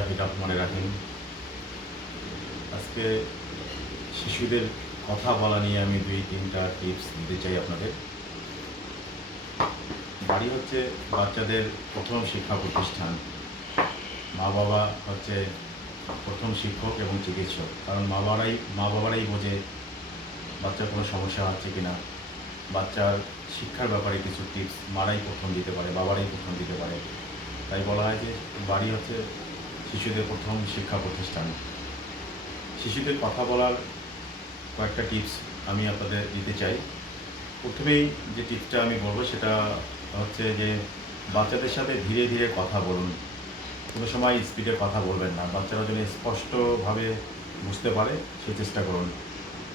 এটা মনে রাখেন। আজকে শিশুদের কথা বলা নিয়ে আমি ২-৩টা টিপস দিতে চাই আপনাদের। বাড়ি হচ্ছে বাচ্চাদের প্রথম শিক্ষা প্রতিষ্ঠান। মা-বাবা হচ্ছে প্রথম শিক্ষক এবং চিকিৎসক। কারণ মা-বাবারাই বোঝে বাচ্চার কোনো সমস্যা হচ্ছে কিনা। বাচ্চার শিক্ষার ব্যাপারে কিছু টিপস মারাই প্রথম দিতে পারে, বাবারাই প্রথম দিতে পারে। তাই বলা হয় যে বাড়ি হচ্ছে শিশুদের প্রথম শিক্ষা প্রতিষ্ঠান। শিশুদের কথা বলার কয়েকটা টিপস আমি আপনাদের দিতে চাই। প্রথমেই যে টিপসটা আমি বলব সেটা হচ্ছে যে বাচ্চাদের সাথে ধীরে ধীরে কথা বলুন। কোনো সময় স্পিডে কথা বলবেন না। বাচ্চারা যেন স্পষ্টভাবে বুঝতে পারে সেই চেষ্টা করুন।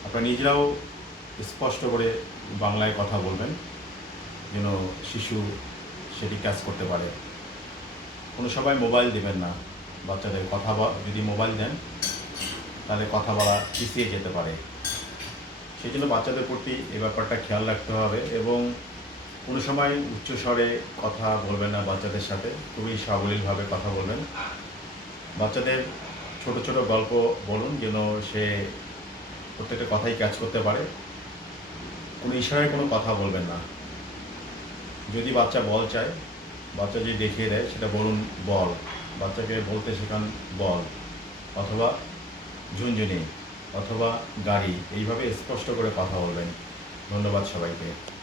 আপনারা নিজেরাও স্পষ্ট করে বাংলায় কথা বলবেন যেন শিশু সেটি ক্যাচ করতে পারে। কোনো সময় মোবাইল দেবেন না। বাচ্চাদের যদি মোবাইল দেন তাহলে কথা বলা পিছিয়ে যেতে পারে। সেই জন্য বাচ্চাদের প্রতি এই ব্যাপারটা খেয়াল রাখতে হবে এবং কোনো সময় উচ্চস্বরে কথা বলবেন না বাচ্চাদের সাথে, খুবই সাবলীলভাবে কথা বলবেন। বাচ্চাদের ছোট ছোট গল্প বলুন যেন সে প্রত্যেকটা কথাই ক্যাচ করতে পারে। কোনো ইশারায় কোনো কথা বলবেন না। যদি বাচ্চা বল চায়, বাচ্চা যদি দেখিয়ে দেয় সেটা বলুন বল। বাচ্চাকে বলতে শেখান বল অথবা ঝুনঝুনি অথবা গাড়ি, এইভাবে স্পষ্ট করে কথা বলবেন। ধন্যবাদ সবাইকে।